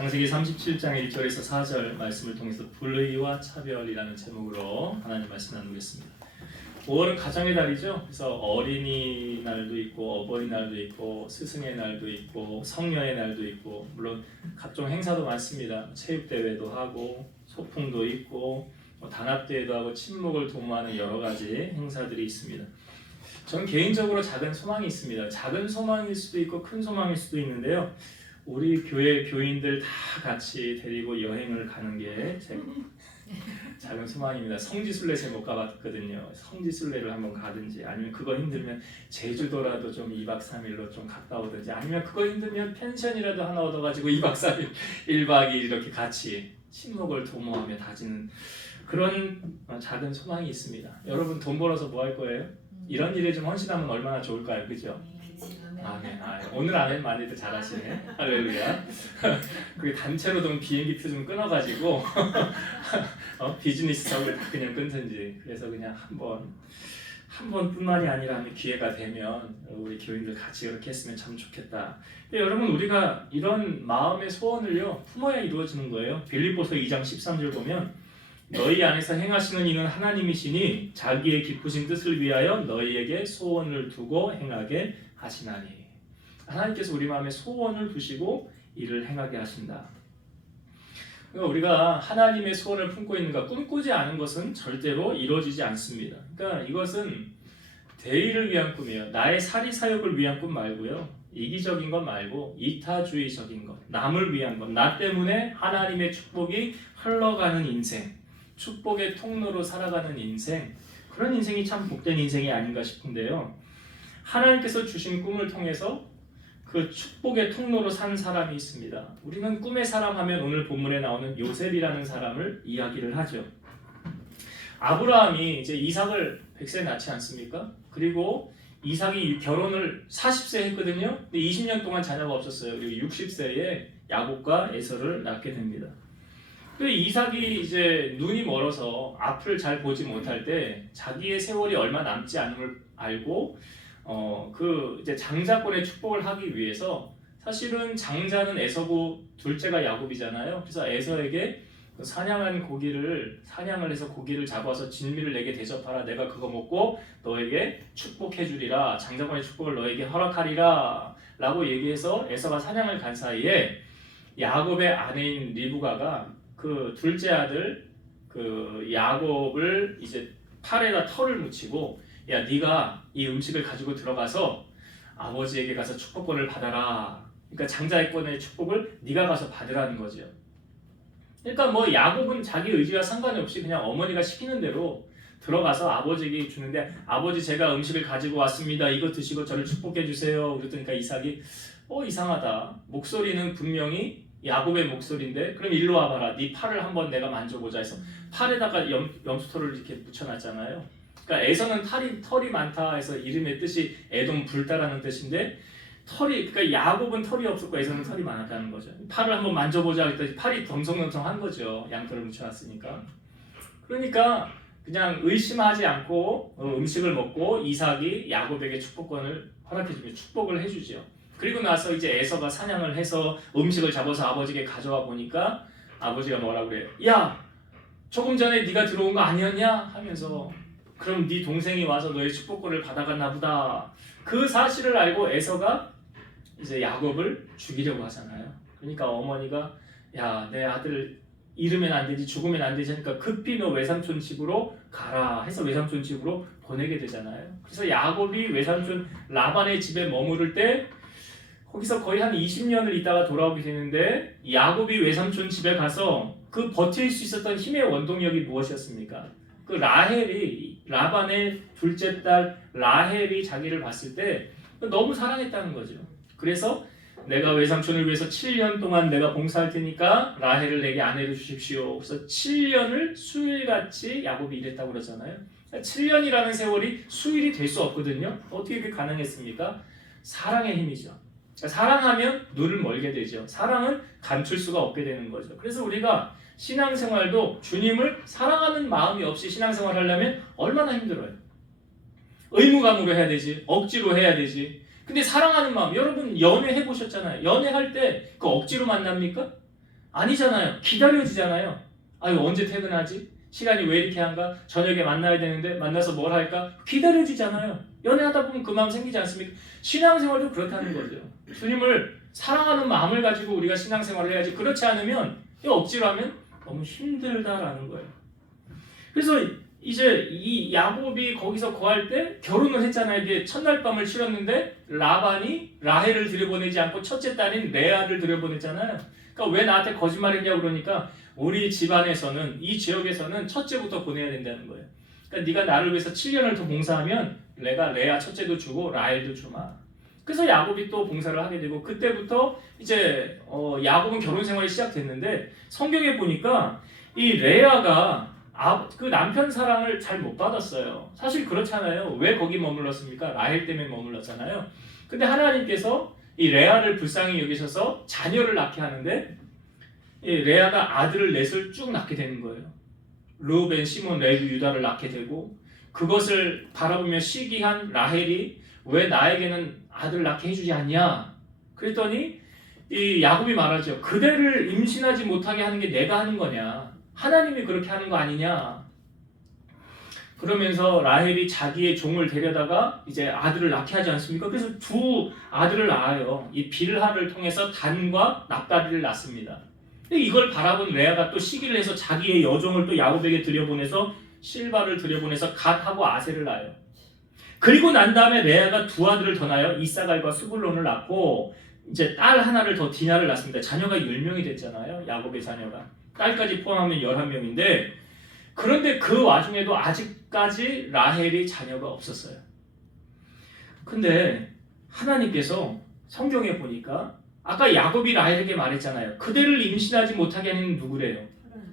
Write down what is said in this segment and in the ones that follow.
창세기 37장 1절에서 4절 말씀을 통해서 불의와 차별이라는 제목으로 하나님 말씀 나누겠습니다. 5월은 가정의 달이죠. 그래서 어린이날도 있고 어버이날도 있고 스승의 날도 있고 성녀의 날도 있고 물론 각종 행사도 많습니다. 체육대회도 하고 소풍도 있고 단합대회도 하고 친목을 도모하는 여러 가지 행사들이 있습니다. 저는 개인적으로 작은 소망이 있습니다. 작은 소망일 수도 있고 큰 소망일 수도 있는데요. 우리 교회 교인들 다 같이 데리고 여행을 가는 게 제 작은 소망입니다. 성지순례 제가 못 가봤거든요. 성지순례를 한번 가든지 아니면 그거 힘들면 제주도라도 좀 2박 3일로 좀 갔다 오든지 아니면 그거 힘들면 펜션이라도 하나 얻어가지고 2박 3일 1박 2일 이렇게 같이 친목을 도모하며 다지는 그런 작은 소망이 있습니다. 여러분 돈 벌어서 뭐 할 거예요? 이런 일에 좀 헌신하면 얼마나 좋을까요? 그죠? 아멘. 오늘 아멘 많이들 잘하시네. 할렐루야. 그게 단체로든 비행기표 좀 끊어가지고 비즈니스석을 다 그냥 끊든지. 그래서 그냥 한 번뿐만이 아니라 하면 기회가 되면 우리 교인들 같이 이렇게 했으면 참 좋겠다. 근데 여러분 우리가 이런 마음의 소원을요 품어야 이루어지는 거예요. 빌립보서 2장 13절 보면 너희 안에서 행하시는 이는 하나님이시니 자기의 기쁘신 뜻을 위하여 너희에게 소원을 두고 행하게 하시나니. 하나님께서 우리 마음에 소원을 두시고 이를 행하게 하신다. 그러니까 우리가 하나님의 소원을 품고 있는가 꿈꾸지 않은 것은 절대로 이루어지지 않습니다. 그러니까 이것은 대의를 위한 꿈이에요. 나의 사리사욕을 위한 꿈 말고요. 이기적인 것 말고 이타주의적인 것, 남을 위한 것, 나 때문에 하나님의 축복이 흘러가는 인생, 축복의 통로로 살아가는 인생, 그런 인생이 참 복된 인생이 아닌가 싶은데요. 하나님께서 주신 꿈을 통해서 그 축복의 통로로 산 사람이 있습니다. 우리는 꿈의 사람 하면 오늘 본문에 나오는 요셉이라는 사람을 이야기를 하죠. 아브라함이 이제 이삭을 100세에 낳지 않습니까? 그리고 이삭이 결혼을 40세 했거든요. 근데 20년 동안 자녀가 없었어요. 그리고 60세에 야곱과 에서를 낳게 됩니다. 근데 이삭이 이제 눈이 멀어서 앞을 잘 보지 못할 때 자기의 세월이 얼마 남지 않음을 알고 이제 장자권의 축복을 하기 위해서 사실은 장자는 에서고 둘째가 야곱이잖아요. 그래서 에서에게 사냥을 해서 고기를 잡아서 진미를 내게 대접하라. 내가 그거 먹고 너에게 축복해 주리라. 장자권의 축복을 너에게 허락하리라. 라고 얘기해서 에서가 사냥을 간 사이에 야곱의 아내인 리브가가 그 둘째 아들 그 야곱을 이제 팔에다 털을 묻히고 야 네가 이 음식을 가지고 들어가서 아버지에게 가서 축복권을 받아라. 그러니까 장자권의 축복을 네가 가서 받으라는 거죠. 그러니까 뭐 야곱은 자기 의지와 상관이 없이 그냥 어머니가 시키는 대로 들어가서 아버지에게 주는데 아버지 제가 음식을 가지고 왔습니다. 이거 드시고 저를 축복해 주세요. 그랬더니 이삭이 이상하다. 목소리는 분명히 야곱의 목소리인데 그럼 일로 와봐라. 네 팔을 한번 내가 만져보자 해서 팔에다가 염소털을 이렇게 붙여놨잖아요. 그러니까 에서는 털이 많다 해서 이름의 뜻이 에돔 불다라는 뜻인데 그러니까 야곱은 털이 없었고 에서는 털이 많았다는 거죠. 팔을 한번 만져보자 했더니 팔이 덩성덩성한 거죠. 양털을 묻혀놨으니까. 그러니까 그냥 의심하지 않고 음식을 먹고 이삭이 야곱에게 축복권을 허락해주며 축복을 해주죠. 그리고 나서 이제 에서가 사냥을 해서 음식을 잡아서 아버지에게 가져와 보니까 아버지가 뭐라 그래요? 야, 조금 전에 네가 들어온 거 아니었냐? 하면서 그럼 네 동생이 와서 너의 축복권을 받아갔나 보다. 그 사실을 알고 에서가 이제 야곱을 죽이려고 하잖아요. 그러니까 어머니가 야, 내 아들 잃으면 안 되지, 죽으면 안 되지 하니까 급히 너 외삼촌 집으로 가라 해서 외삼촌 집으로 보내게 되잖아요. 그래서 야곱이 외삼촌 라반의 집에 머무를 때 거기서 거의 한 20년을 있다가 돌아오게 되는데 야곱이 외삼촌 집에 가서 그 버틸 수 있었던 힘의 원동력이 무엇이었습니까? 그 라반의 둘째 딸 라헬이 자기를 봤을 때 너무 사랑했다는 거죠. 그래서 내가 외삼촌을 위해서 7년 동안 내가 봉사할 테니까 라헬을 내게 아내로 주십시오. 그래서 7년을 수일같이 야곱이 일했다고 그러잖아요. 7년이라는 세월이 수일이 될 수 없거든요. 어떻게 그게 가능했습니까? 사랑의 힘이죠. 사랑하면 눈을 멀게 되죠. 사랑은 감출 수가 없게 되는 거죠. 그래서 우리가 신앙생활도 주님을 사랑하는 마음이 없이 신앙생활 하려면 얼마나 힘들어요. 의무감으로 해야 되지, 억지로 해야 되지. 근데 사랑하는 마음, 여러분 연애해 보셨잖아요. 연애할 때 그 억지로 만납니까? 아니잖아요. 기다려지잖아요. 아유 언제 퇴근하지? 시간이 왜 이렇게 한가? 저녁에 만나야 되는데 만나서 뭘 할까? 기다려지잖아요. 연애하다 보면 그 마음 생기지 않습니까? 신앙생활도 그렇다는 거죠. 주님을 사랑하는 마음을 가지고 우리가 신앙생활을 해야지. 그렇지 않으면 억지로 하면 너무 힘들다라는 거예요. 그래서 이제 이 야곱이 거기서 거할 때 결혼을 했잖아요. 이게 첫날 밤을 치렀는데 라반이 라헬을 들여보내지 않고 첫째 딸인 레아를 들여보냈잖아요. 그러니까 왜 나한테 거짓말했냐고 그러니까 우리 집안에서는 이 지역에서는 첫째부터 보내야 된다는 거예요. 그러니까 네가 나를 위해서 7년을 더 봉사하면 내가 레아 첫째도 주고 라헬도 주마. 그래서 야곱이 또 봉사를 하게 되고 그때부터 이제 야곱은 결혼 생활이 시작됐는데 성경에 보니까 이 레아가 그 남편 사랑을 잘 못 받았어요. 사실 그렇잖아요. 왜 거기 머물렀습니까? 라헬 때문에 머물렀잖아요. 근데 하나님께서 이 레아를 불쌍히 여기셔서 자녀를 낳게 하는데 이 레아가 아들을 넷을 쭉 낳게 되는 거예요. 르우벤, 시몬, 레위, 유다를 낳게 되고 그것을 바라보며 시기한 라헬이 왜 나에게는 아들 낳게 해주지 않냐? 그랬더니 이 야곱이 말하죠. 그대를 임신하지 못하게 하는 게 내가 하는 거냐? 하나님이 그렇게 하는 거 아니냐? 그러면서 라헬이 자기의 종을 데려다가 이제 아들을 낳게 하지 않습니까? 그래서 두 아들을 낳아요. 이 빌하를 통해서 단과 납달이를 낳습니다. 이걸 바라본 레아가 또 시기를 해서 자기의 여종을 또 야곱에게 들여보내서 실바를 들여보내서 갓하고 아셀을 낳아요. 그리고 난 다음에 레아가 두 아들을 더 낳아요. 이사갈과 스불론을 낳고 이제 딸 하나를 더 디나를 낳습니다. 자녀가 10명이 됐잖아요. 야곱의 자녀가. 딸까지 포함하면 11명인데 그런데 그 와중에도 아직까지 라헬이 자녀가 없었어요. 근데 하나님께서 성경에 보니까 아까 야곱이 라헬에게 말했잖아요. 그대를 임신하지 못하게 하는 누구래요?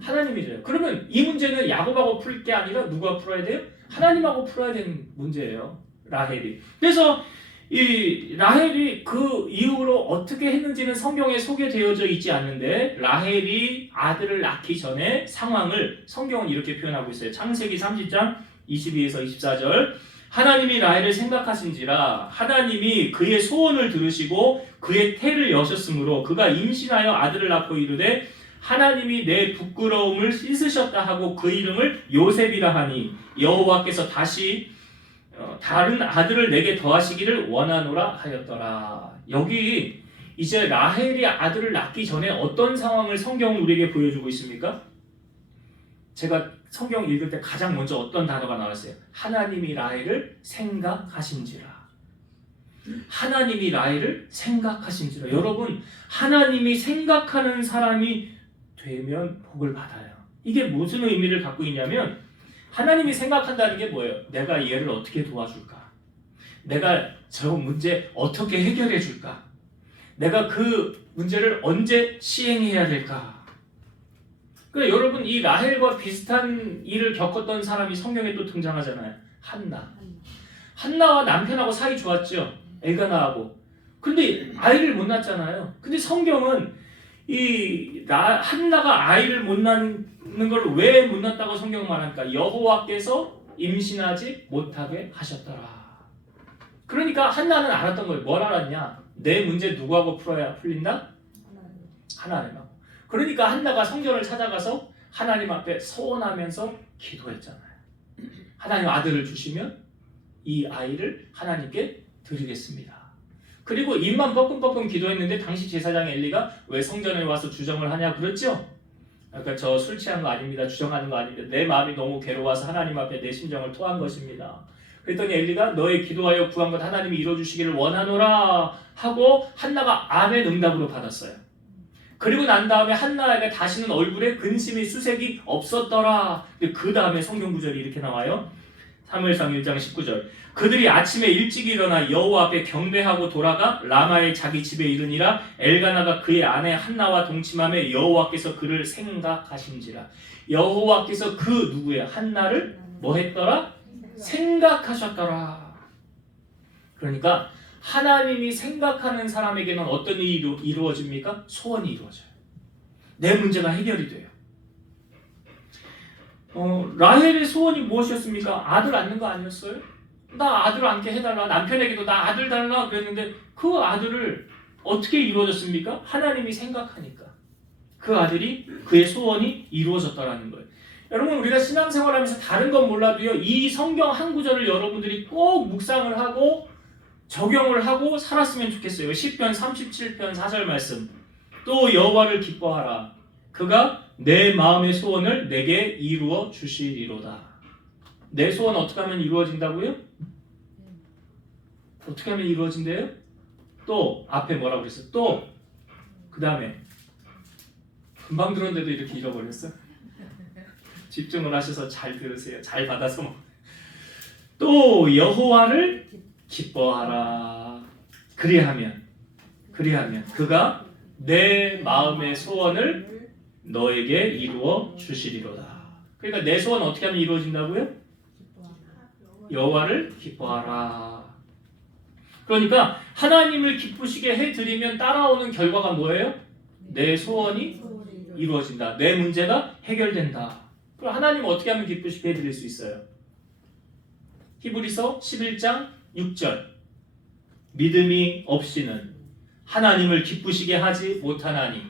하나님이래요. 그러면 이 문제는 야곱하고 풀 게 아니라 누가 풀어야 돼요? 하나님하고 풀어야 되는 문제예요. 라헬이. 그래서 이 라헬이 그 이후로 어떻게 했는지는 성경에 소개되어져 있지 않는데 라헬이 아들을 낳기 전에 상황을 성경은 이렇게 표현하고 있어요. 창세기 30장 22에서 24절 하나님이 라헬을 생각하신지라 하나님이 그의 소원을 들으시고 그의 태를 여셨으므로 그가 임신하여 아들을 낳고 이르되 하나님이 내 부끄러움을 씻으셨다 하고 그 이름을 요셉이라 하니 여호와께서 다시 다른 아들을 내게 더하시기를 원하노라 하였더라. 여기 이제 라헬이 아들을 낳기 전에 어떤 상황을 성경은 우리에게 보여주고 있습니까? 제가 성경 읽을 때 가장 먼저 어떤 단어가 나왔어요? 하나님이 라헬을 생각하신지라. 하나님이 라헬을 생각하신지라. 여러분 하나님이 생각하는 사람이 되면 복을 받아요. 이게 무슨 의미를 갖고 있냐면 하나님이 생각한다는 게 뭐예요? 내가 얘를 어떻게 도와줄까? 내가 저 문제 어떻게 해결해 줄까? 내가 그 문제를 언제 시행해야 될까? 그러니까 여러분 이 라헬과 비슷한 일을 겪었던 사람이 성경에 또 등장하잖아요. 한나. 한나와 남편하고 사이 좋았죠. 엘가나하고. 근데 아이를 못 낳았잖아요. 근데 성경은 한나가 아이를 못 낳는 걸 왜 못 낳았다고 성경 말하니까 여호와께서 임신하지 못하게 하셨더라. 그러니까 한나는 알았던 거예요. 뭘 알았냐? 내 문제 누구하고 풀어야 풀린다? 하나님하고. 그러니까 한나가 성전을 찾아가서 하나님 앞에 서원하면서 기도했잖아요. 하나님 아들을 주시면 이 아이를 하나님께 드리겠습니다. 그리고 입만 뻐끔뻐끔 기도했는데 당시 제사장 엘리가 왜 성전에 와서 주정을 하냐 그랬죠? 그러니까 저 술 취한 거 아닙니다. 주정하는 거 아닙니다. 내 마음이 너무 괴로워서 하나님 앞에 내 심정을 토한 것입니다. 그랬더니 엘리가 너의 기도하여 구한 것 하나님이 이루어주시기를 원하노라 하고 한나가 아멘 응답으로 받았어요. 그리고 난 다음에 한나에게 다시는 얼굴에 근심이 수색이 없었더라. 그 다음에 성경 구절이 이렇게 나와요. 사무엘상 1장 19절 그들이 아침에 일찍 일어나 여호와 앞에 경배하고 돌아가 라마의 자기 집에 이르니라 엘가나가 그의 아내 한나와 동침하며 여호와께서 그를 생각하신지라. 여호와께서 그 누구야? 한나를 뭐 했더라? 생각하셨더라. 그러니까 하나님이 생각하는 사람에게는 어떤 일이 이루어집니까? 소원이 이루어져요. 내 문제가 해결이 돼요. 라헬의 소원이 무엇이었습니까? 아들 낳는 거 아니었어요? 나 아들 안게 해달라. 남편에게도 나 아들 달라 그랬는데 그 아들을 어떻게 이루어졌습니까? 하나님이 생각하니까. 그 아들이 그의 소원이 이루어졌다라는 거예요. 여러분 우리가 신앙생활하면서 다른 건 몰라도요 이 성경 한 구절을 여러분들이 꼭 묵상을 하고 적용을 하고 살았으면 좋겠어요. 시편 37편 4절 말씀. 또 여호와를 기뻐하라. 그가 내 마음의 소원을 내게 이루어 주시리로다. 내 소원 어떻게 하면 이루어진다고요? 어떻게 하면 이루어진대요? 또 앞에 뭐라고 그랬어? 또 그 다음에 금방 들었는데도 이렇게 잃어버렸어? 집중을 하셔서 잘 들으세요. 잘 받아서. 또 여호와를 기뻐하라. 그리하면 그가 내 마음의 소원을 너에게 이루어 주시리로다. 그러니까 내 소원 어떻게 하면 이루어진다고요? 여호와를 기뻐하라. 그러니까 하나님을 기쁘시게 해드리면 따라오는 결과가 뭐예요? 내 소원이 이루어진다. 내 문제가 해결된다. 그럼 하나님 어떻게 하면 기쁘시게 해드릴 수 있어요? 히브리서 11장 6절. 믿음이 없이는 하나님을 기쁘시게 하지 못하나니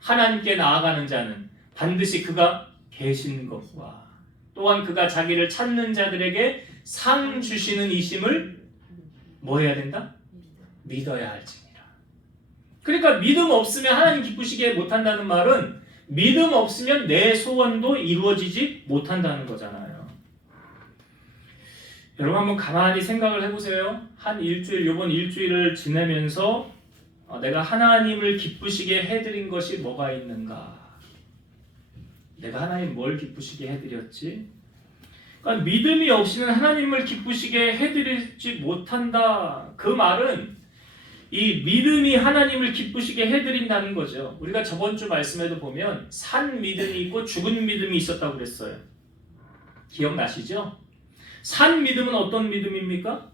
하나님께 나아가는 자는 반드시 그가 계신 것과 또한 그가 자기를 찾는 자들에게 상 주시는 이심을 뭐 해야 된다? 믿어야 할지니라. 그러니까 믿음 없으면 하나님 기쁘시게 못한다는 말은 믿음 없으면 내 소원도 이루어지지 못한다는 거잖아요. 여러분 한번 가만히 생각을 해보세요. 한 일주일, 이번 일주일을 지내면서 내가 하나님을 기쁘시게 해드린 것이 뭐가 있는가? 내가 하나님 뭘 기쁘시게 해드렸지? 그러니까 믿음이 없이는 하나님을 기쁘시게 해드리지 못한다. 그 말은 이 믿음이 하나님을 기쁘시게 해드린다는 거죠. 우리가 저번 주 말씀에도 보면 산 믿음이 있고 죽은 믿음이 있었다고 그랬어요. 기억나시죠? 산 믿음은 어떤 믿음입니까?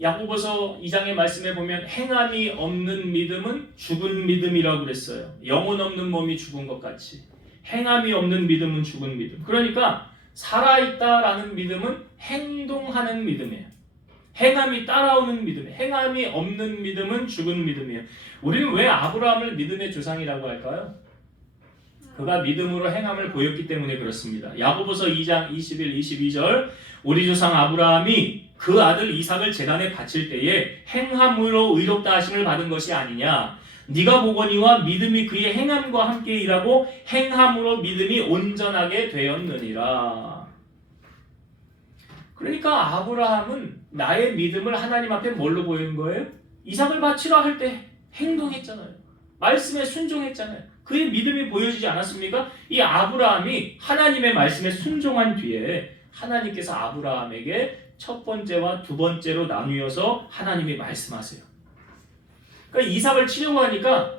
야고보서 2장의 말씀에 보면 행함이 없는 믿음은 죽은 믿음이라고 그랬어요. 영혼 없는 몸이 죽은 것 같이 행함이 없는 믿음은 죽은 믿음. 그러니까 살아있다라는 믿음은 행동하는 믿음이에요. 행함이 따라오는 믿음, 행함이 없는 믿음은 죽은 믿음이에요. 우리는 왜 아브라함을 믿음의 조상이라고 할까요? 그가 믿음으로 행함을 보였기 때문에 그렇습니다. 야고보서 2장 21, 22절 우리 조상 아브라함이 그 아들 이삭을 제단에 바칠 때에 행함으로 의롭다 하심을 받은 것이 아니냐. 네가 보거니와 믿음이 그의 행함과 함께 일하고 행함으로 믿음이 온전하게 되었느니라. 그러니까 아브라함은 나의 믿음을 하나님 앞에 뭘로 보이는 거예요? 이삭을 바치라 할 때 행동했잖아요. 말씀에 순종했잖아요. 그의 믿음이 보여지지 않았습니까? 이 아브라함이 하나님의 말씀에 순종한 뒤에 하나님께서 아브라함에게 첫 번째와 두 번째로 나누어서 하나님이 말씀하세요. 그러니까 이삭을 치려고 하니까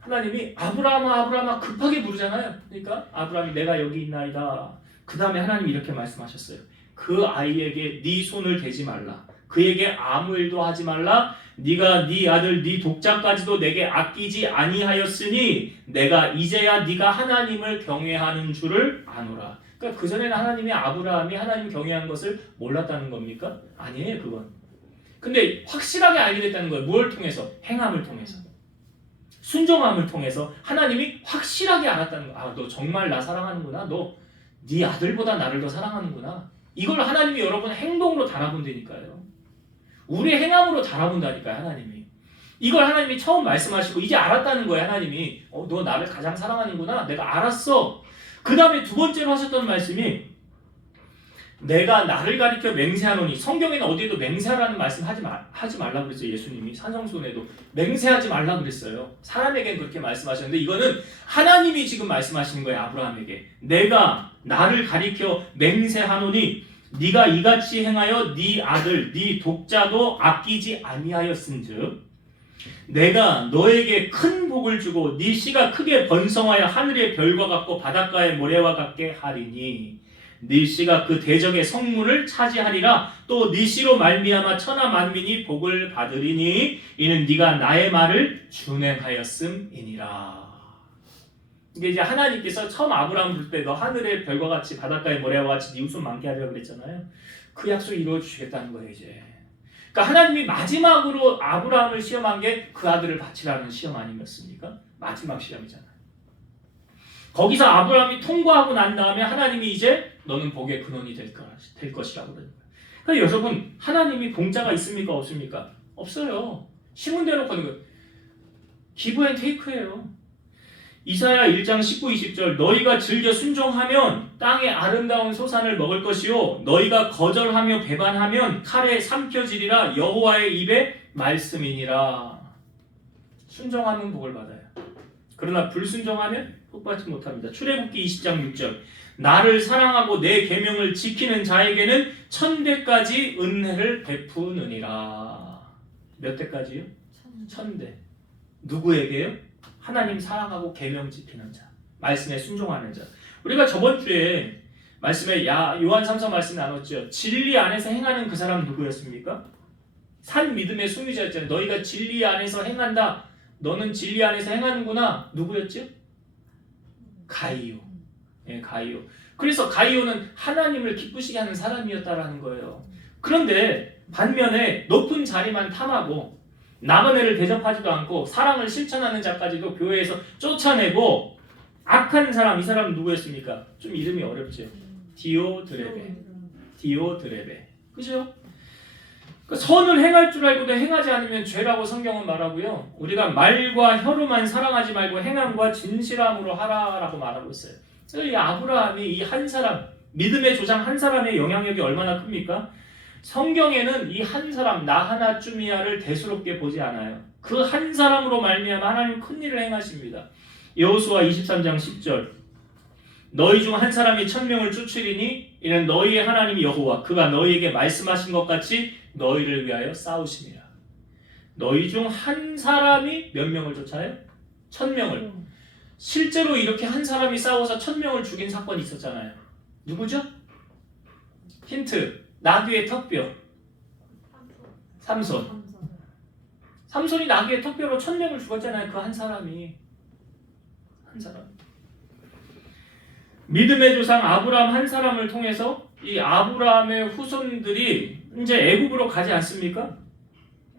하나님이 아브라함아 급하게 부르잖아요. 그러니까 아브라함이 내가 여기 있나이다. 그 다음에 하나님이 이렇게 말씀하셨어요. 그 아이에게 네 손을 대지 말라. 그에게 아무 일도 하지 말라. 네가 네 아들 네 독자까지도 내게 아끼지 아니하였으니 내가 이제야 네가 하나님을 경외하는 줄을 아노라. 그러니까 그전에는 하나님이 아브라함이 하나님 경외한 것을 몰랐다는 겁니까? 아니에요, 그건. 근데 확실하게 알게 됐다는 거예요. 무엇을 통해서? 행함을 통해서. 순종함을 통해서 하나님이 확실하게 알았다는 거예요. 아, 너 정말 나 사랑하는구나. 너 네 아들보다 나를 더 사랑하는구나. 이걸 하나님이 여러분 행동으로 달아본다니까요. 우리의 행함으로 달아본다니까요, 하나님이. 이걸 하나님이 처음 말씀하시고 이제 알았다는 거예요, 하나님이. 너 나를 가장 사랑하는구나. 내가 알았어. 그 다음에 두 번째로 하셨던 말씀이 내가 나를 가리켜 맹세하노니. 성경에는 어디에도 맹세하라는 말씀 하지 말라고 그랬어요. 예수님이 산성순에도 맹세하지 말라고 그랬어요. 사람에게는 그렇게 말씀하셨는데 이거는 하나님이 지금 말씀하시는 거예요. 아브라함에게 내가 나를 가리켜 맹세하노니 네가 이같이 행하여 네 아들 네 독자도 아끼지 아니하였은즉 내가 너에게 큰 복을 주고 네 씨가 크게 번성하여 하늘의 별과 같고 바닷가의 모래와 같게 하리니 네 씨가 그 대적의 성문을 차지하리라. 또 네 씨로 말미암아 천하 만민이 복을 받으리니 이는 네가 나의 말을 준행하였음이니라. 이게 이제 하나님께서 처음 아브라함 부를 때 너 하늘의 별과 같이 바닷가의 모래와 같이 네 웃음 많게 하리라고 그랬잖아요. 그 약속 이루어 주시겠다는 거예요, 이제. 그러니까 하나님이 마지막으로 아브라함을 시험한 게 그 아들을 바치라는 시험 아니었습니까? 마지막 시험이잖아요. 거기서 아브라함이 통과하고 난 다음에 하나님이 이제 너는 복의 근원이 될 것이라고 그러는 거예요. 그러니까 여러분, 하나님이 공짜가 있습니까? 없습니까? 없어요. 심은 대로 거는 거예요. 기브 앤 테이크예요. 이사야 1장 19, 20절 너희가 즐겨 순종하면 땅의 아름다운 소산을 먹을 것이요 너희가 거절하며 배반하면 칼에 삼켜지리라 여호와의 입에 말씀이니라. 순종하면 복을 받아요. 그러나 불순종하면 복받지 못합니다. 출애굽기 20장 6절 나를 사랑하고 내 계명을 지키는 자에게는 1000대까지 은혜를 베푸느니라. 몇 대까지요? 1000대. 누구에게요? 하나님 사랑하고 계명 지키는 자, 말씀에 순종하는 자. 우리가 저번 주에 말씀에 요한 3서 말씀 나눴죠. 진리 안에서 행하는 그 사람 누구였습니까? 산 믿음의 소유자였잖아요. 너희가 진리 안에서 행한다. 너는 진리 안에서 행하는구나. 누구였죠? 가이오. 예, 가이오. 그래서 가이오는 하나님을 기쁘시게 하는 사람이었다라는 거예요. 그런데 반면에 높은 자리만 탐하고 남은 애를 대접하지도 않고 사랑을 실천하는 자까지도 교회에서 쫓아내고 악한 사람, 이 사람은 누구였습니까? 좀 이름이 어렵죠. 디오드레베. 그죠? 그러니까 선을 행할 줄 알고도 행하지 않으면 죄라고 성경은 말하고요. 우리가 말과 혀로만 사랑하지 말고 행함과 진실함으로 하라라고 말하고 있어요. 그래서 이 아브라함이 이 한 사람, 믿음의 조상 한 사람의 영향력이 얼마나 큽니까? 성경에는 이 한 사람 나 하나쯤이야를 대수롭게 보지 않아요. 그 한 사람으로 말미암아 하나님 큰 일을 행하십니다. 여호수아 23장 10절 너희 중 한 사람이 1000명을 쫓으리니 이는 너희의 하나님 여호와 그가 너희에게 말씀하신 것 같이 너희를 위하여 싸우심이라. 너희 중 한 사람이 몇 명을 쫓아요? 1000명을. 실제로 이렇게 한 사람이 싸워서 1000명을 죽인 사건이 있었잖아요. 누구죠? 힌트. 나귀의 턱뼈. 삼손. 삼손이 나귀의 턱뼈로 1000명을 죽었잖아요. 그 한 사람이. 한 사람. 믿음의 조상 아브라함 한 사람을 통해서 이 아브라함의 후손들이 이제 애굽으로 가지 않습니까?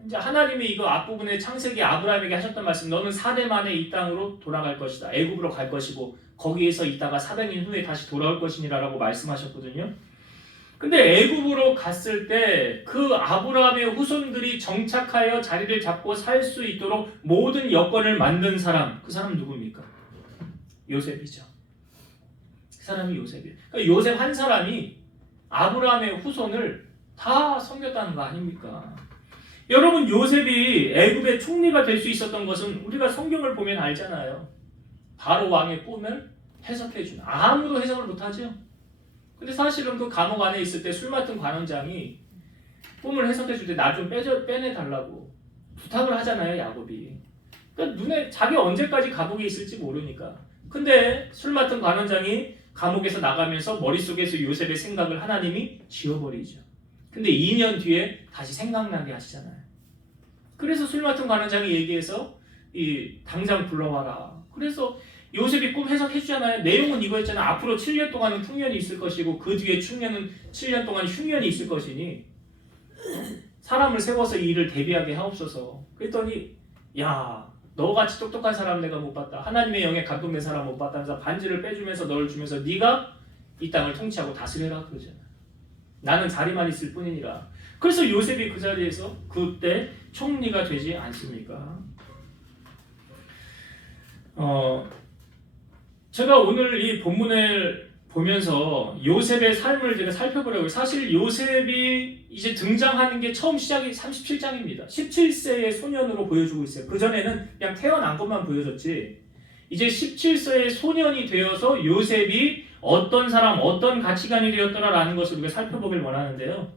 이제 하나님이 이거 앞부분에 창세기 아브라함에게 하셨던 말씀, 너는 4대 만에 이 땅으로 돌아갈 것이다. 애굽으로 갈 것이고 거기에서 있다가 400년 후에 다시 돌아올 것이니라라고 말씀하셨거든요. 근데 애굽으로 갔을 때 그 아브라함의 후손들이 정착하여 자리를 잡고 살 수 있도록 모든 여건을 만든 사람, 그 사람 누굽니까? 요셉이죠. 그 사람이 요셉이에요. 그러니까 요셉 한 사람이 아브라함의 후손을 다 섬겼다는 거 아닙니까? 여러분, 요셉이 애굽의 총리가 될 수 있었던 것은 우리가 성경을 보면 알잖아요. 바로 왕의 꿈을 해석해주는, 아무도 해석을 못하죠. 근데 사실은 그 감옥 안에 있을 때 술 맡은 관원장이 꿈을 해석해줄 때 나 좀 빼내달라고 부탁을 하잖아요, 야곱이. 그러니까 눈에 자기 언제까지 감옥에 있을지 모르니까. 근데 술 맡은 관원장이 감옥에서 나가면서 머릿속에서 요셉의 생각을 하나님이 지워버리죠. 근데 2년 뒤에 다시 생각나게 하시잖아요. 그래서 술 맡은 관원장이 얘기해서 당장 불러와라. 그래서 요셉이 꿈 해석해주잖아요. 내용은 이거였잖아요. 앞으로 7년 동안은 풍년이 있을 것이고 그 뒤에 7년 동안 흉년이 있을 것이니 사람을 세워서 이 일을 대비하게 하옵소서. 그랬더니 야, 너같이 똑똑한 사람 내가 못 봤다. 하나님의 영에 감동된 사람 못 봤다. 그래서 반지를 빼주면서 너를 주면서 네가 이 땅을 통치하고 다스려라 그러잖아. 나는 자리만 있을 뿐이니라. 그래서 요셉이 그 자리에서 그때 총리가 되지 않습니까? 제가 오늘 이 본문을 보면서 요셉의 삶을 제가 살펴보려고, 사실 요셉이 이제 등장하는 게 처음 시작이 37장입니다. 17세의 소년으로 보여주고 있어요. 그전에는 그냥 태어난 것만 보여줬지, 이제 17세의 소년이 되어서 요셉이 어떤 사람, 어떤 가치관이 되었더라라는 것을 우리가 살펴보길 원하는데요.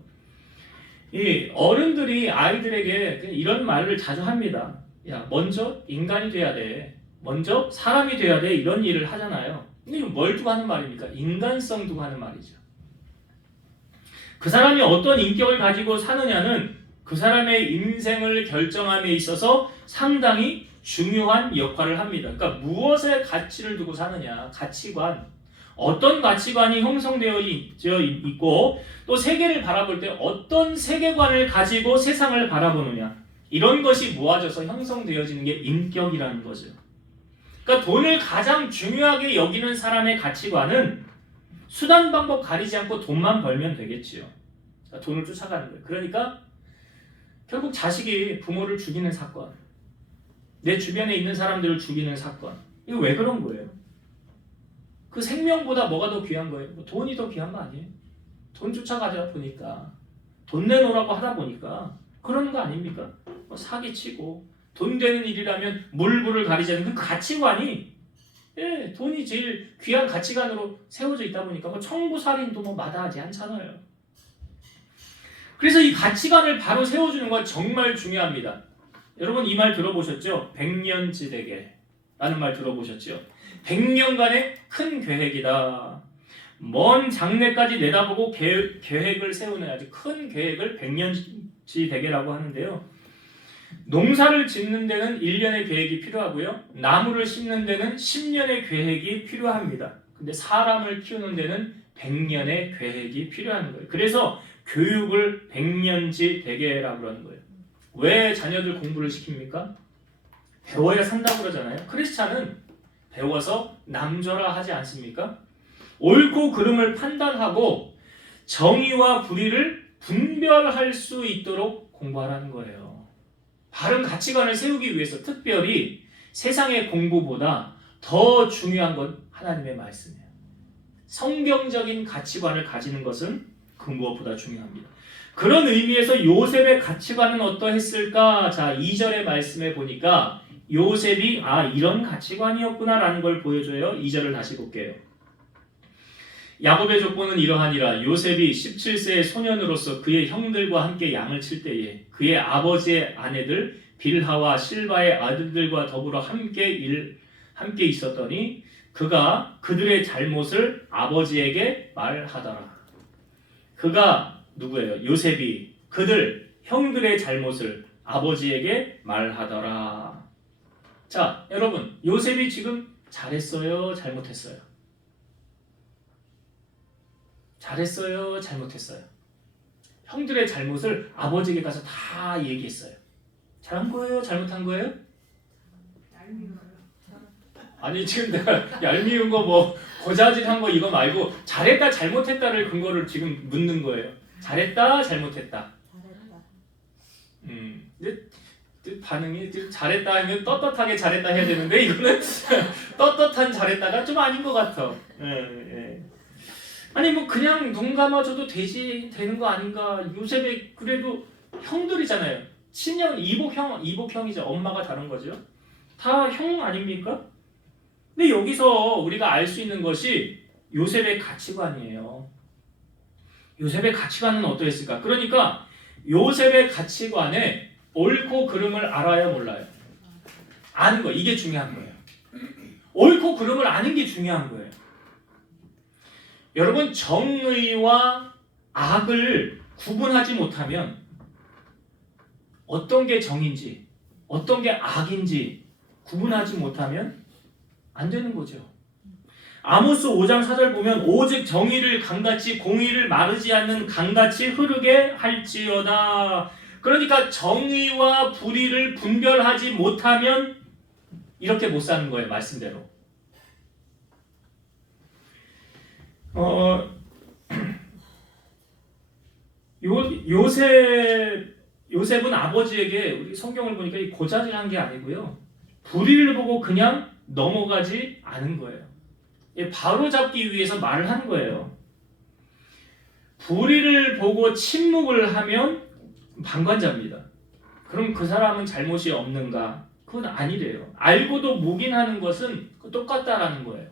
이 어른들이 아이들에게 이런 말을 자주 합니다. 야, 먼저 인간이 돼야 돼. 먼저 사람이 돼야 돼. 이런 일을 하잖아요. 근데 뭘 두고 하는 말입니까? 인간성 두고 하는 말이죠. 그 사람이 어떤 인격을 가지고 사느냐는 그 사람의 인생을 결정함에 있어서 상당히 중요한 역할을 합니다. 그러니까 무엇에 가치를 두고 사느냐, 가치관, 어떤 가치관이 형성되어 있고 또 세계를 바라볼 때 어떤 세계관을 가지고 세상을 바라보느냐, 이런 것이 모아져서 형성되어지는 게 인격이라는 거죠. 그러니까 돈을 가장 중요하게 여기는 사람의 가치관은 수단 방법 가리지 않고 돈만 벌면 되겠지요. 그러니까 돈을 쫓아가는 거예요. 그러니까 결국 자식이 부모를 죽이는 사건, 내 주변에 있는 사람들을 죽이는 사건, 이거 왜 그런 거예요? 그 생명보다 뭐가 더 귀한 거예요? 뭐 돈이 더 귀한 거 아니에요? 돈 쫓아가다 보니까, 돈 내놓으라고 하다 보니까 그러는 거 아닙니까? 뭐 사기치고 돈 되는 일이라면 물불을 가리지 않는 그 가치관이, 예, 돈이 제일 귀한 가치관으로 세워져 있다 보니까 뭐 청부살인도 뭐 마다하지 않잖아요. 그래서 이 가치관을 바로 세워주는 건 정말 중요합니다. 여러분 이 말 들어보셨죠? 백년지대계라는 말 들어보셨죠? 100년간의 큰 계획이다. 먼 장래까지 내다보고 계획을 세우는 아주 큰 계획을 백년지대계라고 하는데요. 농사를 짓는 데는 1년의 계획이 필요하고요. 나무를 심는 데는 10년의 계획이 필요합니다. 근데 사람을 키우는 데는 100년의 계획이 필요한 거예요. 그래서 교육을 백년지대계라고 하는 거예요. 왜 자녀들 공부를 시킵니까? 배워야 산다고 그러잖아요. 크리스찬은 배워서 남줘라 하지 않습니까? 옳고 그름을 판단하고 정의와 불의를 분별할 수 있도록 공부하라는 거예요. 바른 가치관을 세우기 위해서 특별히 세상의 공부보다 더 중요한 건 하나님의 말씀이에요. 성경적인 가치관을 가지는 것은 그 무엇보다 중요합니다. 그런 의미에서 요셉의 가치관은 어떠했을까? 자, 2절의 말씀에 보니까 요셉이 이런 가치관이었구나라는 걸 보여줘요. 2절을 다시 볼게요. 야곱의 족보는 이러하니라. 요셉이 17세의 소년으로서 그의 형들과 함께 양을 칠 때에 그의 아버지의 아내들 빌하와 실바의 아들들과 더불어 함께 있었더니 그가 그들의 잘못을 아버지에게 말하더라. 그가 누구예요? 요셉이 그들 형들의 잘못을 아버지에게 말하더라. 자, 여러분, 요셉이 지금 잘했어요? 잘못했어요? 잘했어요? 잘못했어요? 형들의 잘못을 아버지에게 가서 다 얘기했어요. 잘한 거예요? 잘못한 거예요? 아니 지금 내가 얄미운 거 뭐 고자질한 거 이거 말고 잘했다 잘못했다를 근거를 지금 묻는 거예요. 잘했다 잘못했다. 근데 반응이 잘했다 하면 떳떳하게 잘했다 해야 되는데 이거는 떳떳한 잘했다가 좀 아닌 것 같아. 예. 아니 뭐 그냥 눈 감아줘도 되는 거 아닌가? 요셉의 그래도 형들이잖아요. 친형 이복형이죠. 엄마가 다른 거죠. 다 형 아닙니까? 근데 여기서 우리가 알 수 있는 것이 요셉의 가치관이에요. 요셉의 가치관은 어떠했을까? 그러니까 요셉의 가치관에 옳고 그름을 알아야 몰라요. 아는 거, 이게 중요한 거예요. 옳고 그름을 아는 게 중요한 거예요. 여러분, 정의와 악을 구분하지 못하면 어떤 게 정인지 어떤 게 악인지 구분하지 못하면 안 되는 거죠. 아모스 5장 4절 보면 오직 정의를 강같이 공의를 마르지 않는 강같이 흐르게 할지어다. 그러니까 정의와 불의를 분별하지 못하면 이렇게 못 사는 거예요. 말씀대로. 요셉은 아버지에게 우리 성경을 보니까 고자질한 게 아니고요. 불의를 보고 그냥 넘어가지 않은 거예요. 바로잡기 위해서 말을 한 거예요. 불의를 보고 침묵을 하면 방관자입니다. 그럼 그 사람은 잘못이 없는가? 그건 아니래요. 알고도 묵인하는 것은 똑같다라는 거예요.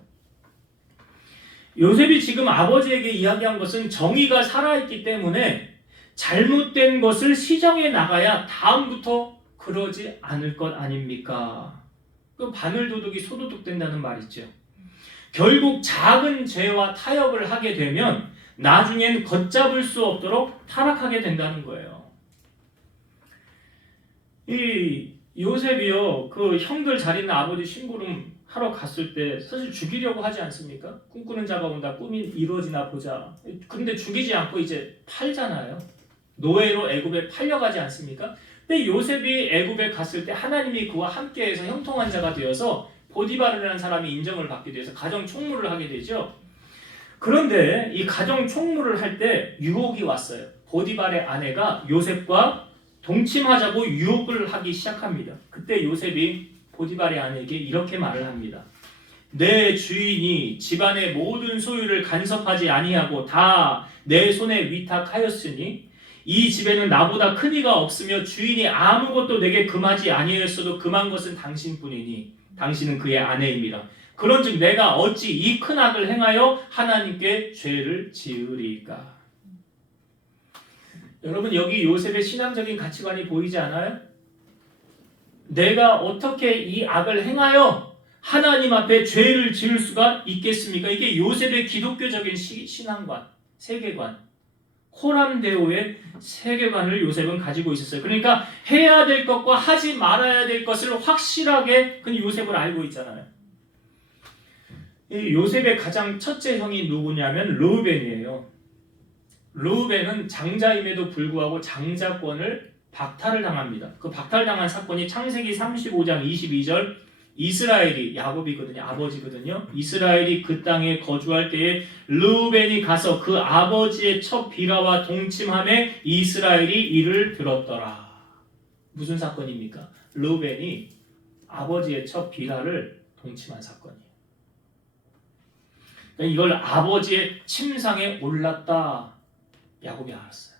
요셉이 지금 아버지에게 이야기한 것은 정의가 살아있기 때문에 잘못된 것을 시정해 나가야 다음부터 그러지 않을 것 아닙니까? 그 바늘도둑이 소도둑 된다는 말 있죠. 결국 작은 죄와 타협을 하게 되면 나중엔 걷잡을 수 없도록 타락하게 된다는 거예요. 이 요셉이요, 그 형들 잘 있는 아버지 심부름 하러 갔을 때 사실 죽이려고 하지 않습니까? 꿈꾸는 자가 온다, 꿈이 이루어지나 보자. 근데 죽이지 않고 이제 팔잖아요. 노예로 애굽에 팔려가지 않습니까? 근데 요셉이 애굽에 갔을 때 하나님이 그와 함께해서 형통한 자가 되어서 보디바르라는 사람이 인정을 받게 돼서 가정 총무를 하게 되죠. 그런데 이 가정 총무를 할 때 유혹이 왔어요. 보디발의 아내가 요셉과 동침하자고 유혹을 하기 시작합니다. 그때 요셉이 보디발의 아내에게 이렇게 말을 합니다. 내 주인이 집안의 모든 소유를 간섭하지 아니하고 다 내 손에 위탁하였으니 이 집에는 나보다 큰 이가 없으며 주인이 아무것도 내게 금하지 아니하였어도 금한 것은 당신뿐이니 당신은 그의 아내입니다. 그런즉 내가 어찌 이 큰 악을 행하여 하나님께 죄를 지으리까? 여러분 여기 요셉의 신앙적인 가치관이 보이지 않아요? 내가 어떻게 이 악을 행하여 하나님 앞에 죄를 지을 수가 있겠습니까? 이게 요셉의 기독교적인 신앙관, 세계관, 코람데오의 세계관을 요셉은 가지고 있었어요. 그러니까 해야 될 것과 하지 말아야 될 것을 확실하게 그 요셉을 알고 있잖아요. 이 요셉의 가장 첫째 형이 누구냐면 르우벤이에요. 르우벤은 장자임에도 불구하고 장자권을 박탈을 당합니다. 그 박탈당한 사건이 창세기 35장 22절 이스라엘이 야곱이거든요. 아버지거든요. 이스라엘이 그 땅에 거주할 때에 르우벤이 가서 그 아버지의 첫 비라와 동침함에 이스라엘이 이를 들었더라. 무슨 사건입니까? 르우벤이 아버지의 첫 비라를 동침한 사건이에요. 이걸 아버지의 침상에 올랐다. 야곱이 알았어요.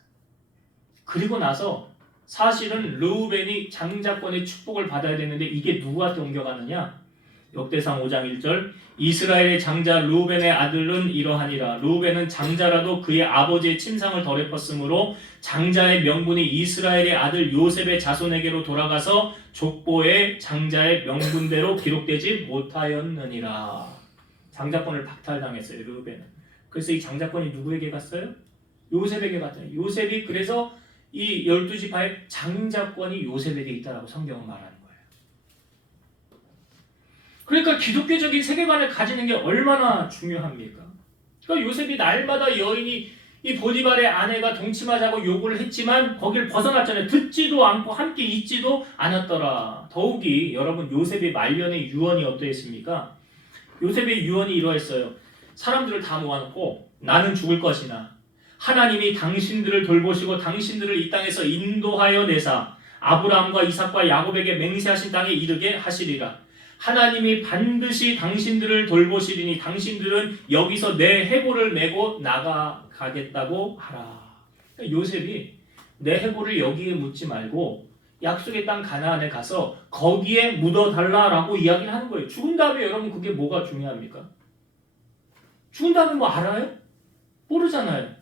그리고 나서 사실은 르우벤이 장자권의 축복을 받아야 되는데 이게 누구한테 옮겨가느냐? 역대상 5장 1절 이스라엘의 장자 르우벤의 아들은 이러하니라. 르우벤은 장자라도 그의 아버지의 침상을 더럽혔으므로 장자의 명분이 이스라엘의 아들 요셉의 자손에게로 돌아가서 족보의 장자의 명분대로 기록되지 못하였느니라. 장자권을 박탈당했어요. 르우벤은. 그래서 이 장자권이 누구에게 갔어요? 요셉에게 갔더니 요셉이 그래서 이 12지파의 장자권이 요셉에게 있다라고 성경은 말하는 거예요. 그러니까 기독교적인 세계관을 가지는 게 얼마나 중요합니까? 그러니까 요셉이 날마다 여인이 이 보디발의 아내가 동침하자고 요구를 했지만 거기를 벗어났잖아요. 듣지도 않고 함께 있지도 않았더라. 더욱이 여러분 요셉의 말년의 유언이 어떠했습니까? 요셉의 유언이 이러했어요. 사람들을 다 모아놓고 나는 죽을 것이나 하나님이 당신들을 돌보시고 당신들을 이 땅에서 인도하여 내사 아브라함과 이삭과 야곱에게 맹세하신 땅에 이르게 하시리라. 하나님이 반드시 당신들을 돌보시리니 당신들은 여기서 내 해골을 메고 나가겠다고 하라. 그러니까 요셉이 내 해골을 여기에 묻지 말고 약속의 땅 가나안에 가서 거기에 묻어달라라고 이야기를 하는 거예요. 죽은 다음에 여러분 그게 뭐가 중요합니까? 죽은 다음에 뭐 알아요? 모르잖아요.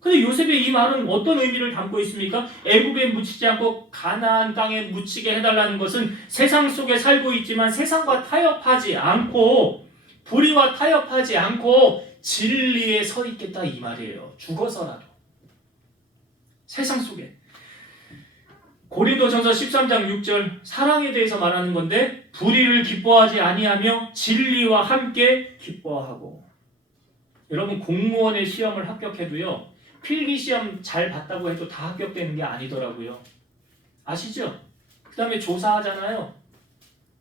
근데 요셉의 이 말은 어떤 의미를 담고 있습니까? 애굽에 묻히지 않고 가나안 땅에 묻히게 해달라는 것은 세상 속에 살고 있지만 세상과 타협하지 않고 불의와 타협하지 않고 진리에 서 있겠다 이 말이에요. 죽어서라도. 세상 속에. 고린도전서 13장 6절 사랑에 대해서 말하는 건데 불의를 기뻐하지 아니하며 진리와 함께 기뻐하고. 여러분 공무원의 시험을 합격해도요. 필기시험 잘 봤다고 해도 다 합격되는 게 아니더라고요. 아시죠? 그 다음에 조사하잖아요.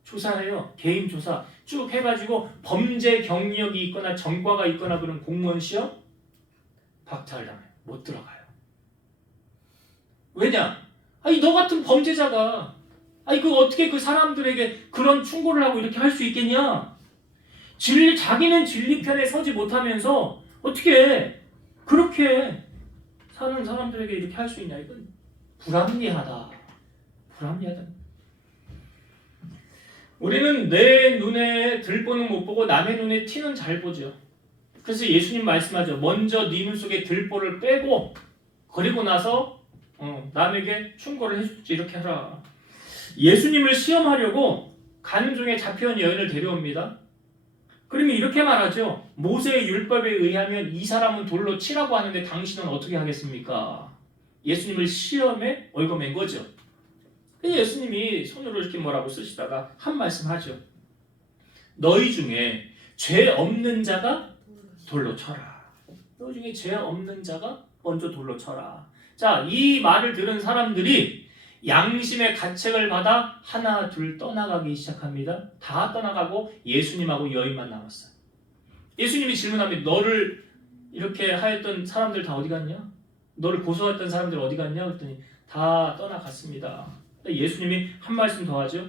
조사해요. 개인 조사 쭉 해가지고 범죄 경력이 있거나 전과가 있거나 그런 공무원 시험 박탈당해요. 못 들어가요. 왜냐? 아니 너 같은 범죄자가 아니 그 어떻게 그 사람들에게 그런 충고를 하고 이렇게 할 수 있겠냐? 자기는 진리 편에 서지 못하면서 어떻게 그렇게 사는 사람들에게 이렇게 할 수 있냐? 이건 불합리하다. 불합리하다. 우리는 내 눈에 들보는 못 보고 남의 눈에 티는 잘 보죠. 그래서 예수님 말씀하죠. 먼저 네 눈 속에 들보를 빼고 그리고 나서 남에게 충고를 해주지 이렇게 하라. 예수님을 시험하려고 가는 중에 잡혀온 여인을 데려옵니다. 그러면 이렇게 말하죠. 모세의 율법에 의하면 이 사람은 돌로 치라고 하는데 당신은 어떻게 하겠습니까? 예수님을 시험에 얽어맨 거죠. 예수님이 손으로 이렇게 뭐라고 쓰시다가 한 말씀 하죠. 너희 중에 죄 없는 자가 돌로 쳐라. 너희 중에 죄 없는 자가 먼저 돌로 쳐라. 자, 이 말을 들은 사람들이 양심의 가책을 받아 하나 둘 떠나가기 시작합니다. 다 떠나가고 예수님하고 여인만 남았어요. 예수님이 질문합니다. 너를 이렇게 하였던 사람들 다 어디 갔냐? 너를 고소했던 사람들 어디 갔냐? 그랬더니 다 떠나갔습니다. 예수님이 한 말씀 더 하죠.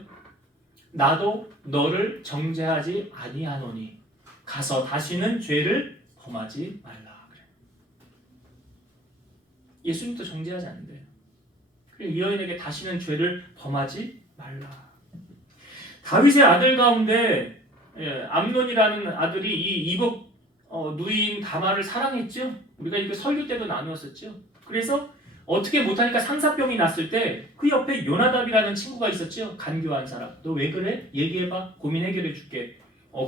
나도 너를 정죄하지 아니하노니 가서 다시는 죄를 범하지 말라. 그래. 예수님도 정죄하지 않는데요. 이 여인에게 다시는 죄를 범하지 말라. 다윗의 아들 가운데 암논이라는 아들이 이 이복 누이인 다말을 사랑했죠. 우리가 이거 설교 때도 나누었었죠. 그래서 어떻게 못하니까 상사병이 났을 때 그 옆에 요나답이라는 친구가 있었죠. 간교한 사람. 너 왜 그래? 얘기해봐. 고민 해결해 줄게.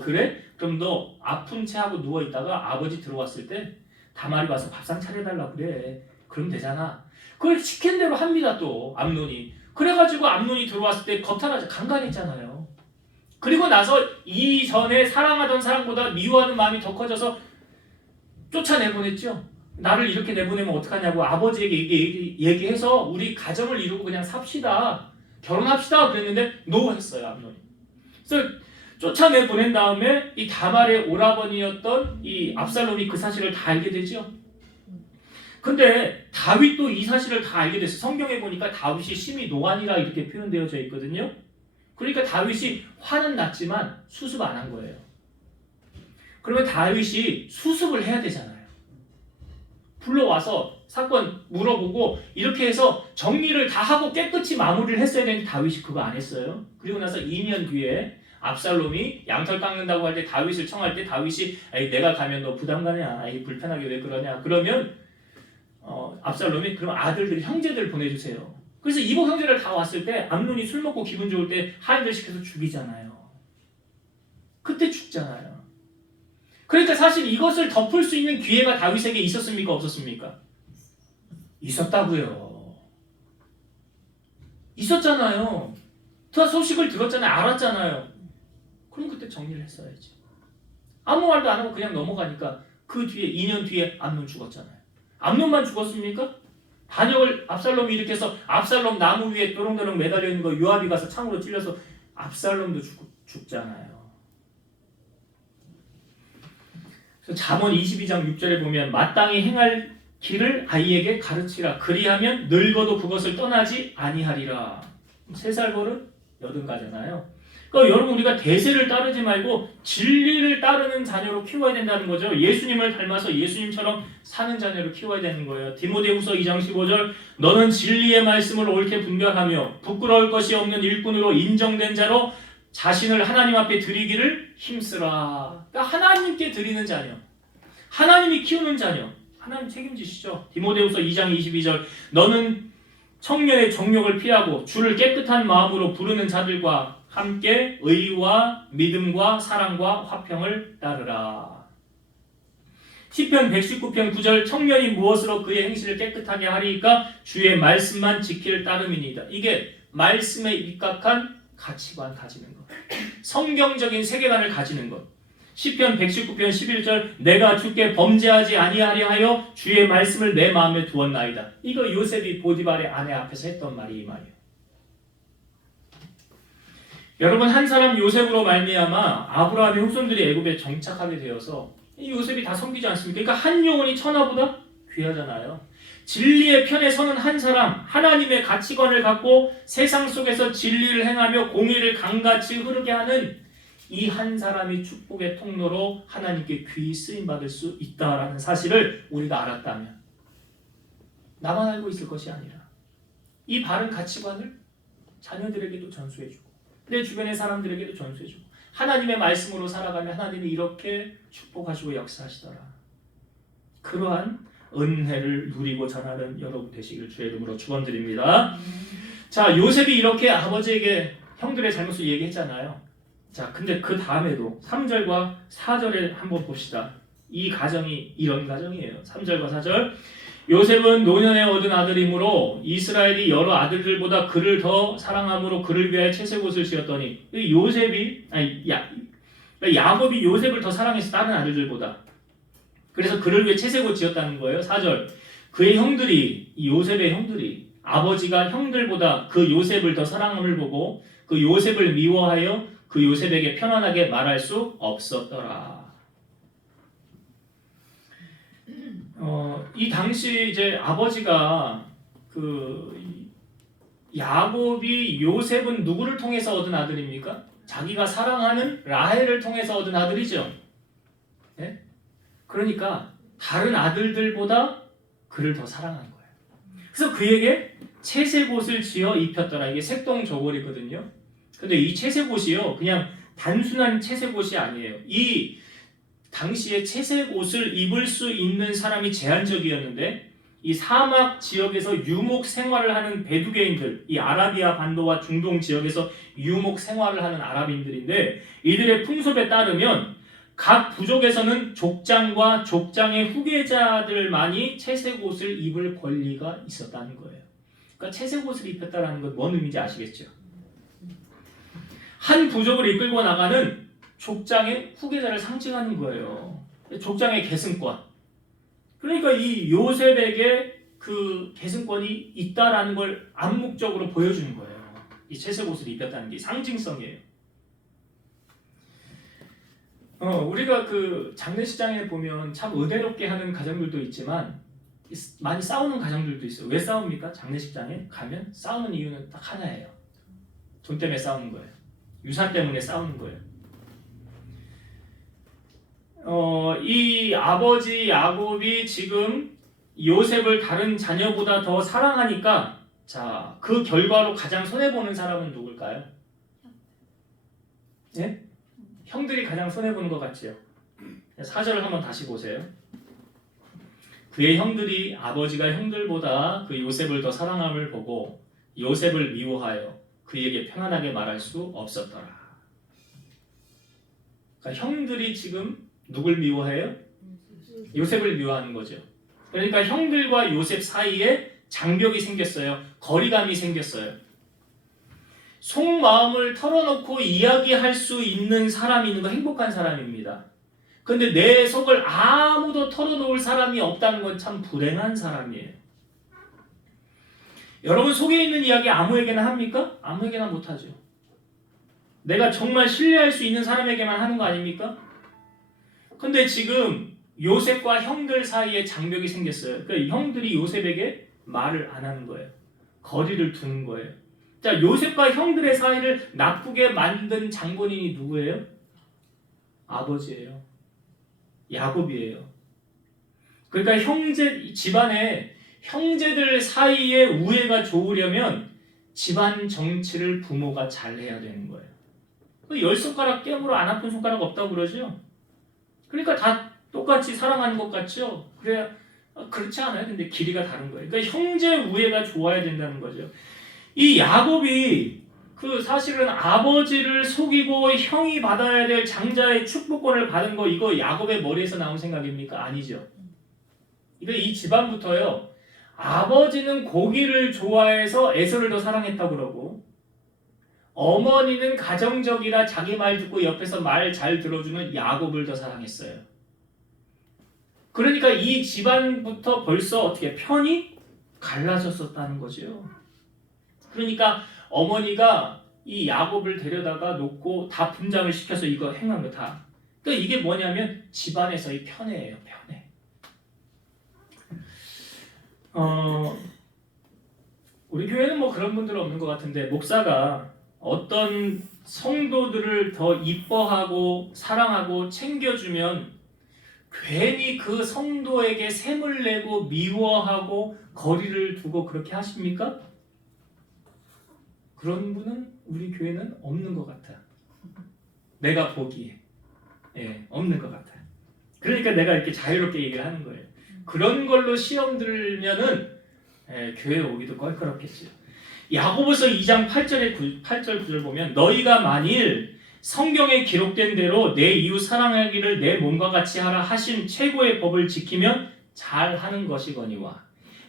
그래? 그럼 너 아픈 채 하고 누워있다가 아버지 들어왔을 때 다말이 와서 밥상 차려달라고 그래. 그럼 되잖아. 그걸 시킨 대로 합니다. 또 암논이. 그래가지고 암논이 들어왔을 때 겉하나 강간했잖아요. 그리고 나서 이전에 사랑하던 사람보다 미워하는 마음이 더 커져서 쫓아내보냈죠. 나를 이렇게 내보내면 어떡하냐고 아버지에게 얘기해서 우리 가정을 이루고 그냥 삽시다. 결혼합시다. 그랬는데 노 했어요. 암논이. 그래서 쫓아내보낸 다음에 이 다말의 오라버니였던 이 압살롬이 그 사실을 다 알게 되죠. 근데 다윗도 이 사실을 다 알게 됐어요. 성경에 보니까 다윗이 심히 노하니라 이렇게 표현되어져 있거든요. 그러니까 다윗이 화는 났지만 수습 안 한 거예요. 그러면 다윗이 수습을 해야 되잖아요. 불러와서 사건 물어보고 이렇게 해서 정리를 다 하고 깨끗이 마무리를 했어야 되는데 다윗이 그거 안 했어요. 그리고 나서 2년 뒤에 압살롬이 양털 깎는다고 할 때 다윗을 청할 때 다윗이 내가 가면 너 부담 가냐? 불편하게 왜 그러냐? 그러면 압살롬이 그럼 아들들 형제들 보내주세요. 그래서 이복 형제들 다 왔을 때 암논이 술 먹고 기분 좋을 때 하인들 시켜서 죽이잖아요. 그때 죽잖아요. 그러니까 사실 이것을 덮을 수 있는 기회가 다윗에게 있었습니까? 없었습니까? 있었다고요. 있었잖아요. 그 소식을 들었잖아요. 알았잖아요. 그럼 그때 정리를 했어야지. 아무 말도 안 하고 그냥 넘어가니까 그 뒤에 2년 뒤에 암논 죽었잖아요. 암논만 죽었습니까? 반역을 압살롬이 일으켜서 압살롬 나무 위에 또롱또롱 매달려 있는 거 요압이 가서 창으로 찔려서 압살롬도 죽잖아요. 그래서 잠언 22장 6절에 보면 마땅히 행할 길을 아이에게 가르치라. 그리하면 늙어도 그것을 떠나지 아니하리라. 3살 버릇 80가잖아요. 그러니까 여러분 우리가 대세를 따르지 말고 진리를 따르는 자녀로 키워야 된다는 거죠. 예수님을 닮아서 예수님처럼 사는 자녀로 키워야 되는 거예요. 디모데후서 2장 15절 너는 진리의 말씀을 옳게 분별하며 부끄러울 것이 없는 일꾼으로 인정된 자로 자신을 하나님 앞에 드리기를 힘쓰라. 그러니까 하나님께 드리는 자녀. 하나님이 키우는 자녀. 하나님 책임지시죠. 디모데후서 2장 22절 너는 청년의 정욕을 피하고 주를 깨끗한 마음으로 부르는 자들과 함께 의와 믿음과 사랑과 화평을 따르라. 시편 119편 9절 청년이 무엇으로 그의 행실을 깨끗하게 하리이까 주의 말씀만 지킬 따름이니이다. 이게 말씀에 입각한 가치관 가지는 것. 성경적인 세계관을 가지는 것. 시편 119편 11절 내가 주께 범죄하지 아니하려 하여 주의 말씀을 내 마음에 두었나이다. 이거 요셉이 보디발의 아내 앞에서 했던 말이 이 말이에요. 여러분 한 사람 요셉으로 말미암아 아브라함의 후손들이 애굽에 정착하게 되어서 이 요셉이 다 섬기지 않습니까? 그러니까 한 영혼이 천하보다 귀하잖아요. 진리의 편에 서는 한 사람, 하나님의 가치관을 갖고 세상 속에서 진리를 행하며 공의를 강같이 흐르게 하는 이 한 사람이 축복의 통로로 하나님께 귀히 쓰임받을 수 있다라는 사실을 우리가 알았다면 나만 알고 있을 것이 아니라 이 바른 가치관을 자녀들에게도 전수해주고 내 주변의 사람들에게도 전수해주고 하나님의 말씀으로 살아가면 하나님이 이렇게 축복하시고 역사하시더라. 그러한 은혜를 누리고 전하는 여러분 되시길 주의 이름으로 축원드립니다. 자, 요셉이 이렇게 아버지에게 형들의 잘못을 얘기했잖아요. 자, 근데 그 다음에도 3절과 4절에 한번 봅시다. 이 가정이 이런 가정이에요. 3절과 4절 요셉은 노년에 얻은 아들이므로 이스라엘이 여러 아들들보다 그를 더 사랑함으로 그를 위하여 채색옷을 지었더니 야곱이 요셉을 더 사랑해서 다른 아들들보다 그래서 그를 위해 채색옷 지었다는 거예요. 4절 그의 형들이 요셉의 형들이 아버지가 형들보다 그 요셉을 더 사랑함을 보고 그 요셉을 미워하여 그 요셉에게 편안하게 말할 수 없었더라. 이 당시 이제 아버지가 그 야곱이 요셉은 누구를 통해서 얻은 아들입니까? 자기가 사랑하는 라헬을 통해서 얻은 아들이죠. 네? 그러니까 다른 아들들보다 그를 더 사랑한 거예요. 그래서 그에게 채색옷을 지어 입혔더라. 이게 색동저고리거든요. 근데 이 채색옷이요, 그냥 단순한 채색옷이 아니에요. 이 당시에 채색옷을 입을 수 있는 사람이 제한적이었는데 이 사막 지역에서 유목 생활을 하는 베두게인들, 이 아라비아 반도와 중동 지역에서 유목 생활을 하는 아랍인들인데 이들의 풍습에 따르면 각 부족에서는 족장과 족장의 후계자들만이 채색옷을 입을 권리가 있었다는 거예요. 그러니까 채색옷을 입혔다는 건 뭔 의미인지 아시겠죠? 한 부족을 이끌고 나가는 족장의 후계자를 상징하는 거예요. 족장의 계승권. 그러니까 이 요셉에게 그 계승권이 있다라는 걸 암묵적으로 보여주는 거예요. 이 채색옷을 입혔다는 게 상징성이에요. 우리가 그 장례식장에 보면 참 의대롭게 하는 가정들도 있지만 많이 싸우는 가정들도 있어요. 왜 싸웁니까? 장례식장에 가면 싸우는 이유는 딱 하나예요. 돈 때문에 싸우는 거예요. 유산 때문에 싸우는 거예요. 이 아버지 야곱이 지금 요셉을 다른 자녀보다 더 사랑하니까 자, 그 결과로 가장 손해보는 사람은 누굴까요? 네? 형들이 가장 손해보는 것 같지요. 4절을 한번 다시 보세요. 그의 형들이 아버지가 형들보다 그 요셉을 더 사랑함을 보고 요셉을 미워하여 그에게 편안하게 말할 수 없었더라. 그러니까 형들이 지금 누굴 미워해요? 요셉을 미워하는 거죠. 그러니까 형들과 요셉 사이에 장벽이 생겼어요. 거리감이 생겼어요. 속마음을 털어놓고 이야기할 수 있는 사람이 있는 거 행복한 사람입니다. 근데 내 속을 아무도 털어놓을 사람이 없다는 건 참 불행한 사람이에요. 여러분 속에 있는 이야기 아무에게나 합니까? 아무에게나 못하죠. 내가 정말 신뢰할 수 있는 사람에게만 하는 거 아닙니까? 근데 지금 요셉과 형들 사이에 장벽이 생겼어요. 그러니까 형들이 요셉에게 말을 안 하는 거예요. 거리를 두는 거예요. 자, 요셉과 형들의 사이를 나쁘게 만든 장본인이 누구예요? 아버지예요. 야곱이에요. 그러니까 집안에 형제들 사이에 우애가 좋으려면 집안 정치를 부모가 잘해야 되는 거예요. 10손가락 깨물어 안 아픈 손가락 없다고 그러죠? 그러니까 다 똑같이 사랑하는 것 같죠? 그래야 그렇지 않아요. 근데 길이가 다른 거예요. 그러니까 형제 우애가 좋아야 된다는 거죠. 이 야곱이 그 사실은 아버지를 속이고 형이 받아야 될 장자의 축복권을 받은 거 이거 야곱의 머리에서 나온 생각입니까? 아니죠. 이거 이 집안부터요. 아버지는 고기를 좋아해서 에서를 더 사랑했다고 그러고 어머니는 가정적이라 자기 말 듣고 옆에서 말 잘 들어주는 야곱을 더 사랑했어요. 그러니까 이 집안부터 벌써 어떻게 편이 갈라졌었다는 거죠. 그러니까 어머니가 이 야곱을 데려다가 놓고 다 분장을 시켜서 이거 행한 거 다. 그러니까 이게 뭐냐면 집안에서의 편애예요. 편애. 우리 교회는 뭐 그런 분들은 없는 것 같은데 목사가 어떤 성도들을 더 이뻐하고 사랑하고 챙겨주면 괜히 그 성도에게 샘을 내고 미워하고 거리를 두고 그렇게 하십니까? 그런 분은 우리 교회는 없는 것 같아요. 내가 보기에 없는 것 같아요. 그러니까 내가 이렇게 자유롭게 얘기를 하는 거예요. 그런 걸로 시험 들면은 교회 오기도 껄끄럽겠죠. 야고보서 2장 8절 9절 보면 너희가 만일 성경에 기록된 대로 내 이웃 사랑하기를 내 몸과 같이 하라 하신 최고의 법을 지키면 잘하는 것이거니와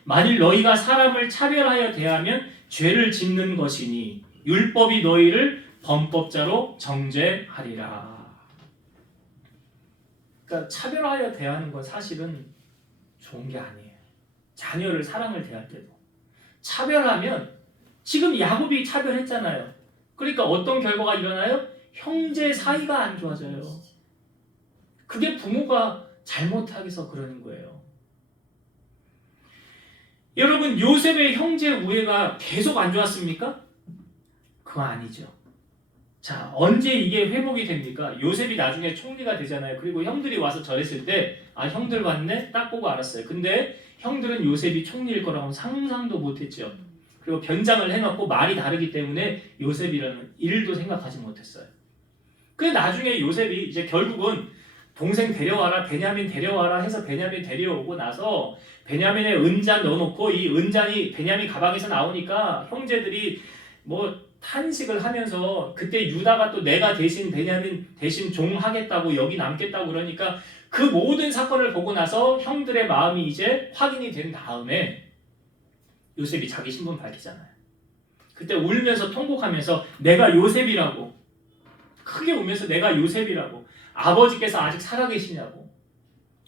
만일 너희가 사람을 차별하여 대하면 죄를 짓는 것이니 율법이 너희를 범법자로 정죄하리라. 그러니까 차별하여 대하는 건 사실은 좋은 게 아니에요. 자녀를 사랑을 대할 때도 차별하면 지금 야곱이 차별했잖아요. 그러니까 어떤 결과가 일어나요? 형제 사이가 안 좋아져요. 그게 부모가 잘못해서 그러는 거예요. 여러분, 요셉의 형제 우애가 계속 안 좋았습니까? 그거 아니죠. 자, 언제 이게 회복이 됩니까? 요셉이 나중에 총리가 되잖아요. 그리고 형들이 와서 절했을 때, 아, 형들 왔네? 딱 보고 알았어요. 근데 형들은 요셉이 총리일 거라고 상상도 못했죠. 그리고 변장을 해놓고 말이 다르기 때문에 요셉이라는 일도 생각하지 못했어요. 그래 나중에 요셉이 이제 결국은 동생 데려와라, 베냐민 데려와라 해서 베냐민 데려오고 나서 베냐민의 은잔 넣어놓고 이 은잔이 베냐민 가방에서 나오니까 형제들이 뭐 탄식을 하면서 그때 유다가 또 내가 대신 베냐민 대신 종하겠다고 여기 남겠다고 그러니까 그 모든 사건을 보고 나서 형들의 마음이 이제 확인이 된 다음에 요셉이 자기 신분 밝히잖아요. 그때 울면서 통곡하면서 내가 요셉이라고 크게 울면서 내가 요셉이라고 아버지께서 아직 살아계시냐고.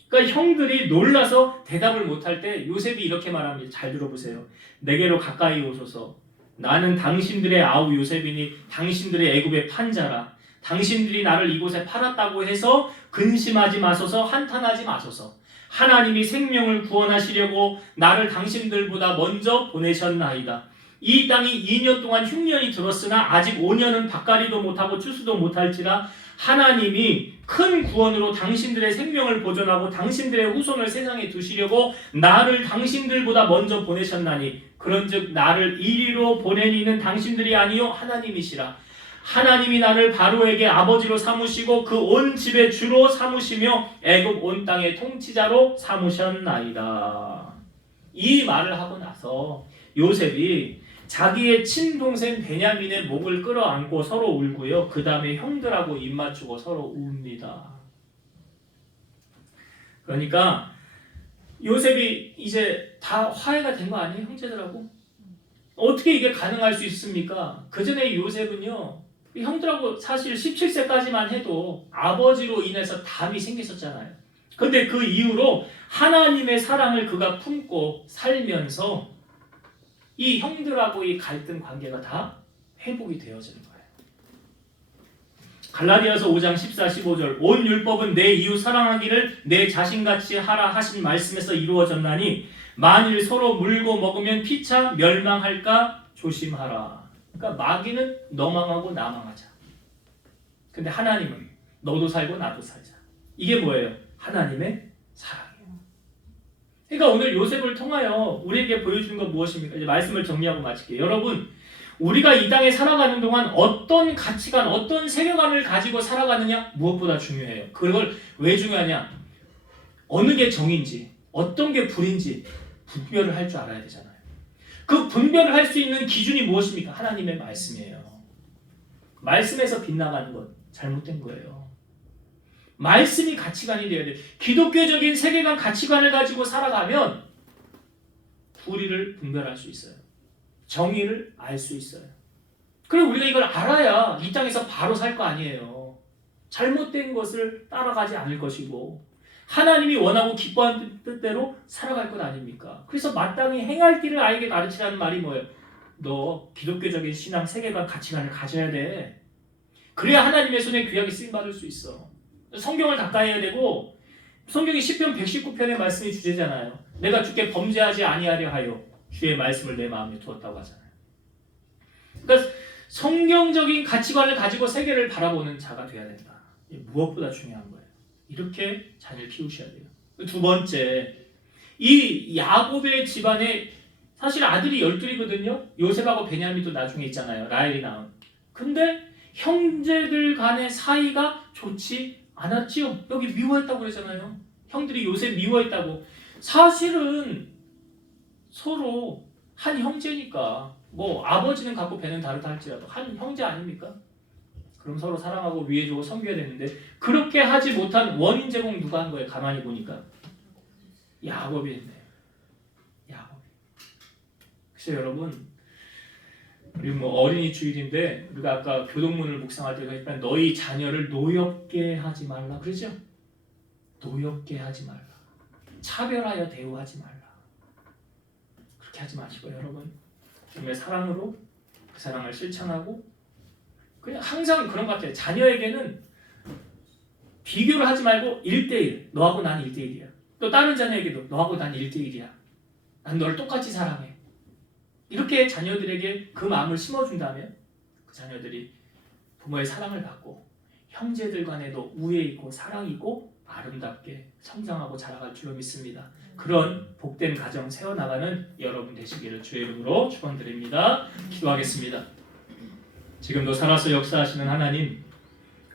그러니까 형들이 놀라서 대답을 못할 때 요셉이 이렇게 말합니다. 잘 들어보세요. 내게로 가까이 오소서. 나는 당신들의 아우 요셉이니 당신들의 애굽의 판자라. 당신들이 나를 이곳에 팔았다고 해서 근심하지 마소서, 한탄하지 마소서. 하나님이 생명을 구원하시려고 나를 당신들보다 먼저 보내셨나이다. 이 땅이 2년 동안 흉년이 들었으나 아직 5년은 밭갈이도 못하고 추수도 못할지라 하나님이 큰 구원으로 당신들의 생명을 보존하고 당신들의 후손을 세상에 두시려고 나를 당신들보다 먼저 보내셨나니 그런즉 나를 이리로 보낸 이는 당신들이 아니요 하나님이시라. 하나님이 나를 바로에게 아버지로 삼으시고 그 온 집의 주로 삼으시며 애굽 온 땅의 통치자로 삼으셨나이다. 이 말을 하고 나서 요셉이 자기의 친동생 베냐민의 목을 끌어안고 서로 울고요. 그 다음에 형들하고 입 맞추고 서로 웁니다. 그러니까 요셉이 이제 다 화해가 된 거 아니에요? 형제들하고? 어떻게 이게 가능할 수 있습니까? 그 전에 요셉은요. 형들하고 사실 17세까지만 해도 아버지로 인해서 담이 생겼었잖아요. 그런데 그 이후로 하나님의 사랑을 그가 품고 살면서 이 형들하고의 갈등 관계가 다 회복이 되어지는 거예요. 갈라디아서 5장 14, 15절 온 율법은 내 이웃 사랑하기를 내 자신같이 하라 하신 말씀에서 이루어졌나니 만일 서로 물고 먹으면 피차 멸망할까 조심하라. 그러니까 마귀는 너 망하고 나 망하자. 근데 하나님은 너도 살고 나도 살자. 이게 뭐예요? 하나님의 사랑이에요. 그러니까 오늘 요셉을 통하여 우리에게 보여주는 건 무엇입니까? 이제 말씀을 정리하고 마칠게요. 여러분, 우리가 이 땅에 살아가는 동안 어떤 가치관, 어떤 세계관을 가지고 살아가느냐 무엇보다 중요해요. 그걸 왜 중요하냐? 어느 게 정인지, 어떤 게 불인지 분별을 할 줄 알아야 되잖아요. 그 분별을 할 수 있는 기준이 무엇입니까? 하나님의 말씀이에요. 말씀에서 빗나가는 건 잘못된 거예요. 말씀이 가치관이 되어야 돼요. 기독교적인 세계관 가치관을 가지고 살아가면 불의를 분별할 수 있어요. 정의를 알 수 있어요. 그리고 우리가 이걸 알아야 이 땅에서 바로 살 거 아니에요. 잘못된 것을 따라가지 않을 것이고 하나님이 원하고 기뻐하는 뜻대로 살아갈 것 아닙니까? 그래서 마땅히 행할 길을 아이에게 가르치라는 말이 뭐예요? 너 기독교적인 신앙, 세계관, 가치관을 가져야 돼. 그래야 하나님의 손에 귀하게 쓰임받을 수 있어. 성경을 가까이 해야 되고 성경이 시편 119편의 말씀이 주제잖아요. 내가 주께 범죄하지 아니하려 하여 주의 말씀을 내 마음에 두었다고 하잖아요. 그러니까 성경적인 가치관을 가지고 세계를 바라보는 자가 돼야 된다. 무엇보다 중요한 거예요. 이렇게 자녀를 키우셔야 돼요. 두 번째, 이 야곱의 집안에 사실 아들이 12이거든요. 요셉하고 베냐민도 나중에 있잖아요. 라헬이 낳은. 근데 형제들 간의 사이가 좋지 않았지요. 여기 미워했다고 그러잖아요. 형들이 요셉 미워했다고. 사실은 서로 한 형제니까 뭐 아버지는 갖고 배는 다르다 할지라도 한 형제 아닙니까? 그럼 서로 사랑하고 위해주고 섬겨야 되는데 그렇게 하지 못한 원인 제공 누가 한 거예요? 가만히 보니까 야곱이 했네요. 야곱이. 그래서 여러분 우리 뭐 어린이 주일인데 우리가 아까 교동문을 묵상할 때 그러니까 너희 자녀를 노엽게 하지 말라 그러죠? 노엽게 하지 말라. 차별하여 대우하지 말라. 그렇게 하지 마시고 여러분 주님의 사랑으로 그 사랑을 실천하고 그냥 항상 그런 것 같아요. 자녀에게는 비교를 하지 말고 1대1 너하고 난 1대1이야. 또 다른 자녀에게도 너하고 난 1대1이야. 난 너를 똑같이 사랑해. 이렇게 자녀들에게 그 마음을 심어준다면 그 자녀들이 부모의 사랑을 받고 형제들 간에도 우애 있고 사랑 있고 아름답게 성장하고 자라갈 줄로 믿습니다. 그런 복된 가정 세워나가는 여러분 되시기를 주의 이름으로 축원드립니다. 기도하겠습니다. 지금도 살아서 역사하시는 하나님,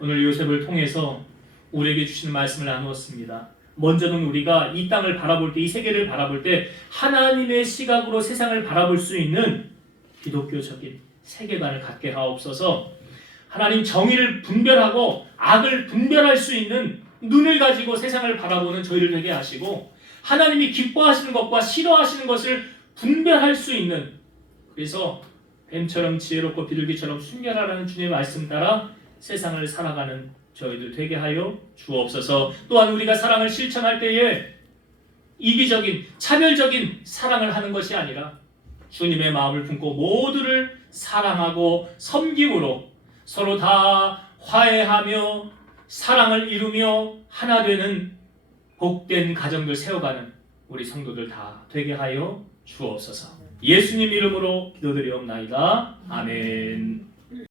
오늘 요셉을 통해서 우리에게 주시는 말씀을 나누었습니다. 먼저는 우리가 이 땅을 바라볼 때, 이 세계를 바라볼 때 하나님의 시각으로 세상을 바라볼 수 있는 기독교적인 세계관을 갖게 하옵소서. 하나님 정의를 분별하고 악을 분별할 수 있는 눈을 가지고 세상을 바라보는 저희를 되게 하시고 하나님이 기뻐하시는 것과 싫어하시는 것을 분별할 수 있는, 그래서 뱀처럼 지혜롭고 비둘기처럼 순결하라는 주님의 말씀 따라 세상을 살아가는 저희들 되게 하여 주옵소서. 또한 우리가 사랑을 실천할 때에 이기적인 차별적인 사랑을 하는 것이 아니라 주님의 마음을 품고 모두를 사랑하고 섬김으로 서로 다 화해하며 사랑을 이루며 하나 되는 복된 가정들 세워가는 우리 성도들 다 되게 하여 주옵소서. 예수님 이름으로 기도드리옵나이다. 아멘.